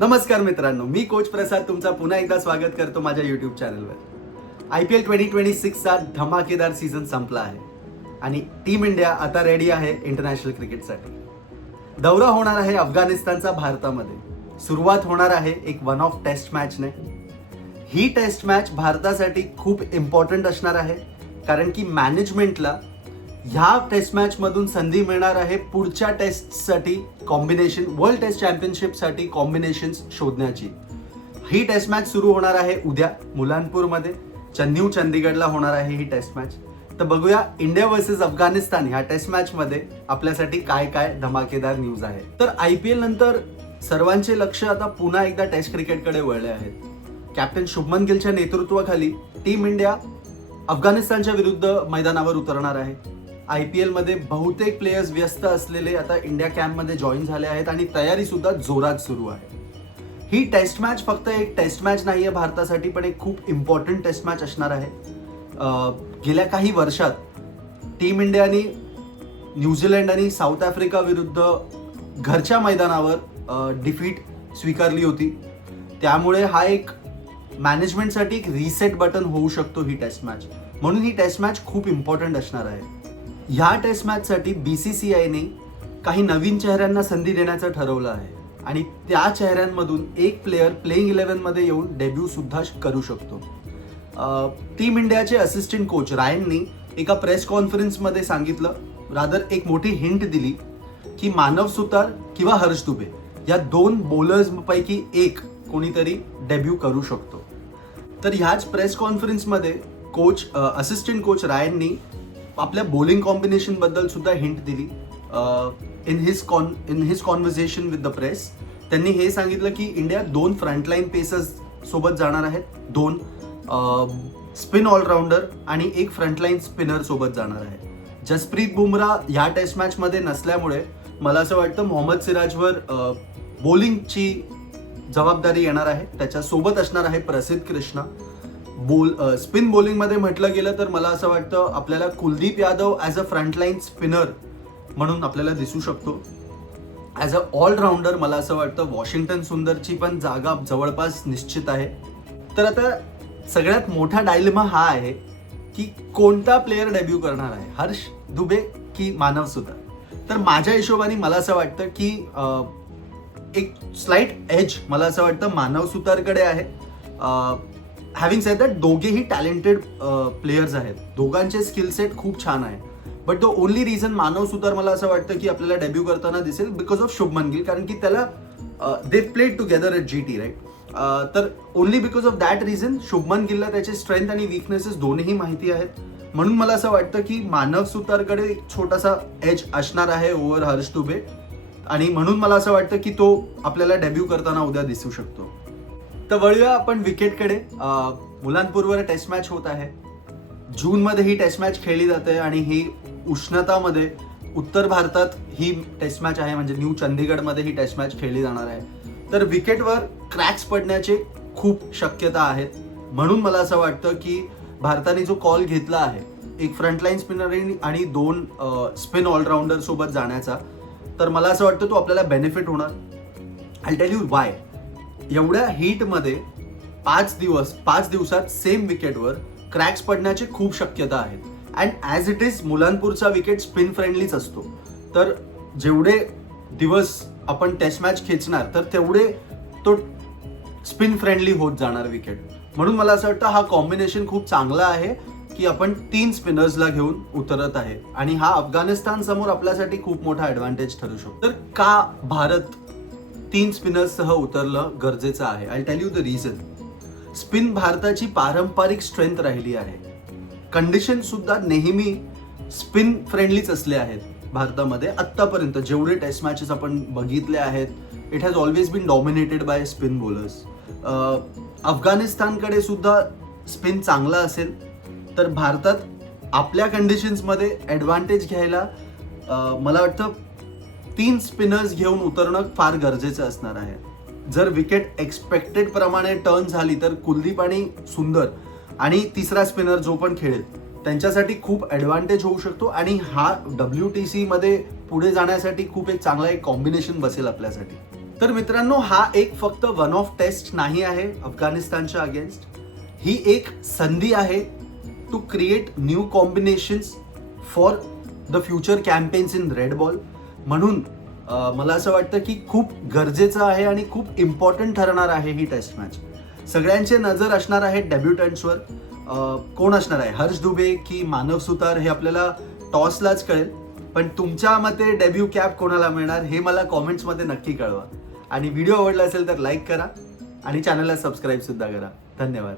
नमस्कार मित्रांनो, मी कोच प्रसाद तुमचा पुन्हा एकदा स्वागत करतो माझ्या यूट्यूब चॅनलवर। IPL 2026चा धमाकेदार सीझन संपला आहे आणि टीम इंडिया आता रेडी आहे इंटरनॅशनल क्रिकेटसाठी। दौरा होणार आहे अफगाणिस्तानचा भारतामध्ये। सुरुवात होणार आहे एक वन ऑफ टेस्ट मॅचने। ही टेस्ट मॅच भारतासाठी खूप इम्पॉर्टंट असणार आहे, कारण की मॅनेजमेंटला ह्या टेस्ट मॅच मधून संधी मिळणार आहे पुढच्या टेस्टसाठी कॉम्बिनेशन, वर्ल्ड टेस्ट चॅम्पियनशिपसाठी कॉम्बिनेशन्स शोधण्याची। ही टेस्ट मॅच सुरू होणार आहे उद्या मुलानपूरमध्ये, न्यू चंदीगडला होणार आहे ही टेस्ट मॅच। तर बघूया इंडिया वर्सेस अफगाणिस्तान ह्या टेस्ट मॅच मध्ये आपल्यासाठी काय काय धमाकेदार न्यूज आहे। तर IPL नंतर सर्वांचे लक्ष आता पुन्हा एकदा टेस्ट क्रिकेटकडे वळले आहेत। कॅप्टन शुभमन गिलच्या नेतृत्वाखाली टीम इंडिया अफगाणिस्तानच्या विरुद्ध मैदानावर उतरणार आहे। IPL मध्ये बहुतेक प्लेयर्स व्यस्त असलेले आता इंडिया कॅम्पमध्ये जॉईन झाले आहेत आणि तयारी सुद्धा जोरात सुरू आहे। ही टेस्ट मॅच फक्त एक टेस्ट मॅच नाहीये भारतासाठी, पण एक खूप इम्पॉर्टंट टेस्ट मॅच असणार आहे। गेल्या काही वर्षात टीम इंडियाने न्यूझीलंड आणि साऊथ आफ्रिका विरुद्ध घरच्या मैदानावर डिफीट स्वीकारली होती, त्यामुळे हा एक मॅनेजमेंटसाठी एक रिसेट बटन होऊ शकतो ही टेस्ट मॅच। म्हणून ही टेस्ट मॅच खूप इम्पॉर्टंट असणार आहे। ह्या टेस्ट मॅचसाठी BCCIने काही नवीन चेहऱ्यांना संधी देण्याचं ठरवलं आहे आणि त्या चेहऱ्यांमधून एक प्लेयर प्लेइंग 11 मध्ये येऊन डेब्यू सुद्धा करू शकतो। टीम इंडियाचे असिस्टंट कोच रायननी एका प्रेस कॉन्फरन्समध्ये सांगितलं, रादर एक मोठी हिंट दिली की मानव सुतार किंवा हर्ष दुबे या दोन बॉलर्स पैकी एक कोणीतरी डेब्यू करू शकतो। तर ह्याच प्रेस कॉन्फरन्समध्ये असिस्टंट कोच रायननी आपल्या बॉलिंग कॉम्बिनेशन बद्दल सुद्धा हिंट दिली। In his conversation with the press त्यांनी हे सांगितलं की इंडिया दोन फ्रंटलाईन पेसर्स सोबत जाणार आहेत, दोन स्पिन ऑलराऊंडर आणि एक फ्रंटलाईन स्पिनर सोबत जाणार आहे। जसप्रीत बुमराह ह्या टेस्ट मॅच मध्ये नसल्यामुळे मला असं वाटतं मोहम्मद सिराजवर बॉलिंगची जबाबदारी येणार आहे। त्याच्या सोबत असणार आहे प्रसिद्ध कृष्णा। स्पिन बॉलिंग मध्ये म्हटलं गेलं तर मला असं वाटतं आपल्याला Kuldeep Yadav as a frontline spinner म्हणून आपल्याला दिसू शकतो। ॲज अ ऑलराऊंडर मला असं वाटतं वॉशिंग्टन सुंदरची पण जागा जवळपास निश्चित आहे। तर आता सगळ्यात मोठा डायलेमा हा आहे की कोणता प्लेयर डेब्यू करणार आहे, हर्ष दुबे की मानव सुतार। तर माझ्या हिशोबाने मला असं वाटतं की एक स्लाइट एज मला असं वाटतं मानव सुतारकडे आहे। हॅव्हिंग सेड दॅट दोघेही टॅलेंटेड प्लेयर्स आहेत, दोघांचे स्किल सेट खूप छान आहे, बट द ओनली रिझन मानव सुतार मला असं वाटतं की आपल्याला डेब्यू करताना दिसेल बिकॉज ऑफ शुभमन गिल, कारण की त्याला they played together at GT right. तर only because of that reason Shubman गिलला त्याचे स्ट्रेंथ आणि विकनेसेस दोन्ही माहिती आहेत, म्हणून मला असं वाटतं की मानव सुतारकडे एक छोटासा एज असणार आहे ओव्हर हर्ष दुबे, आणि म्हणून मला असं वाटतं की तो आपल्याला डेब्यू करताना उद्या दिसू शकतो। तर वळूया आपण विकेटकडे। मुलानपूरवर टेस्ट मॅच होत आहे। जूनमध्ये ही टेस्ट मॅच खेळली जाते आणि ही उष्णतामध्ये उत्तर भारतात ही टेस्ट मॅच आहे, म्हणजे न्यू चंदीगडमध्ये ही टेस्ट मॅच खेळली जाणार आहे। तर विकेटवर क्रॅक्स पडण्याचे खूप शक्यता आहेत, म्हणून मला असं वाटतं की भारताने जो कॉल घेतला आहे एक फ्रंटलाईन स्पिनर आणि दोन स्पिन ऑलराऊंडर सोबत जाण्याचा, तर मला असं वाटतं तो आपल्याला बेनिफिट होणार। I tell you Y. एवढ्या हीटमध्ये 5 दिवसात सेम विकेटवर क्रॅक्स पडण्याची खूप शक्यता आहेत। अँड ॲज इट इज मुलानपूरचा विकेट स्पिन फ्रेंडलीच असतो, तर जेवढे दिवस आपण टेस्ट मॅच खेचणार तर तेवढे तो स्पिन फ्रेंडली होत जाणार विकेट। म्हणून मला असं वाटतं हा कॉम्बिनेशन खूप चांगला आहे की आपण 3 स्पिनर्सला घेऊन उतरत आहे आणि हा अफगाणिस्तान समोर आपल्यासाठी खूप मोठा ॲडव्हान्टेज ठरू शकतो। तर का भारत 3 स्पिनर्ससह उतरलं गरजेचं आहे? I tell you the reason. Spin भारताची पारंपरिक स्ट्रेंथ राहिली आहे, कंडिशन सुद्धा नेहमी स्पिन फ्रेंडलीच असले आहेत भारतामध्ये। आत्तापर्यंत जेवढे टेस्ट मॅचेस आपण बघितले आहेत, it has always been dominated by spin bowlers. अफगाणिस्तानकडे सुद्धा स्पिन चांगला असेल तर भारतात आपल्या कंडिशन्समध्ये ॲडव्हान्टेज घ्यायला मला वाटतं 3 स्पिनर्स घेऊन उतरणं फार गरजेचं असणार आहे। जर विकेट एक्सपेक्टेड प्रमाणे टर्न झाली तर कुलदीप आणि सुंदर आणि तिसरा स्पिनर जो पण खेळेल त्यांच्यासाठी खूप ॲडव्हान्टेज होऊ शकतो आणि हा WTC मध्ये पुढे जाण्यासाठी खूप एक चांगला एक कॉम्बिनेशन बसेल आपल्यासाठी। तर मित्रांनो, हा एक फक्त वन ऑफ टेस्ट नाही आहे अफगाणिस्तानच्या अगेन्स्ट. ही एक संधी आहे to create new combinations for the future campaigns in red ball. म्हणून मला असं वाटतं की खूप गरजेचं आहे आणि खूप इम्पॉर्टंट ठरणार आहे ही टेस्ट मॅच. सगळ्यांचे नजर असणार आहे डेब्युटंट्सवर. कोण असणार आहे, हर्ष दुबे की मानव सुतार, हे आपल्याला टॉसलाच कळेल. पण तुमच्या मते डेब्यू कॅप कोणाला मिळणार हे मला कॉमेंट्समध्ये नक्की कळवा. आणि व्हिडिओ आवडला असेल तर लाईक करा आणि चॅनलला सबस्क्राईब सुद्धा करा. धन्यवाद.